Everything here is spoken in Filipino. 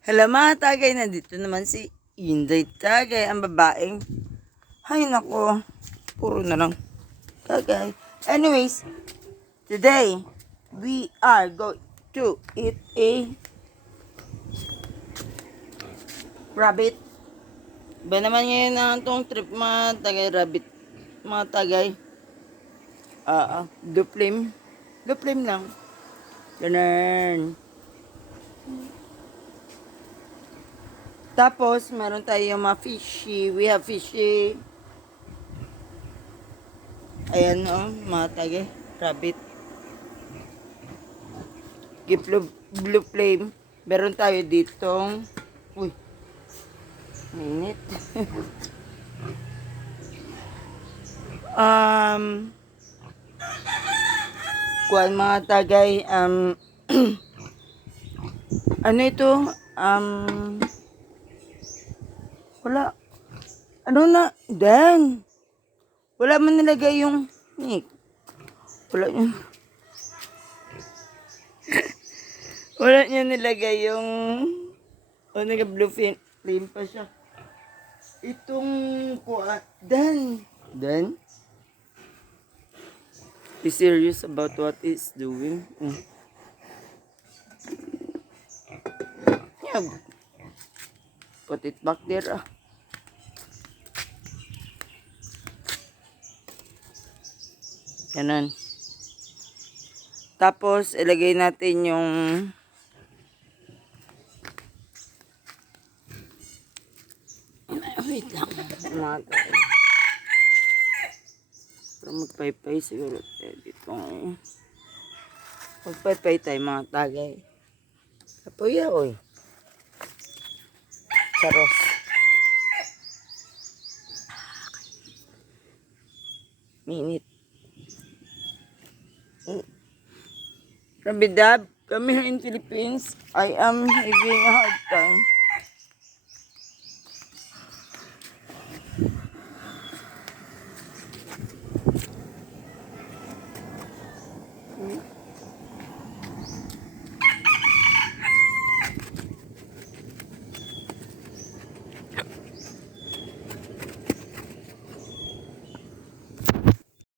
Hello mga tagay, nandito naman si Inday Tagay, ang babaeng. Hay nako, puro na lang tagay. Anyways, today, we are going to eat a rabbit. Ba naman ngayon na itong trip mga tagay, rabbit. Mga tagay. Duplim. Duplim lang. Ganun. Tapos, meron tayong mga fishy. We have fishy. Ayan mga tagay. Rabbit. Blue flame. Meron tayo ditong... Uy. Mainit. Kuwan mga tagay. Ano ito? Wala. Ano na? Dan. Wala man nilagay yung... Nick. Wala yun. Wala niya nilagay yung... O, nag-blue flame pa siya. Itong... Dan. Dan? Be serious about what he's doing. Yeah. Put it back there. Ganun. Tapos, ilagay natin yung wait lang. Para magpaypay siguro tayo dito. Magpaypay tayo mga tagay. Kapuya, oy. Charos. Minute. Rabidab, kami here in Philippines, I am having a hard time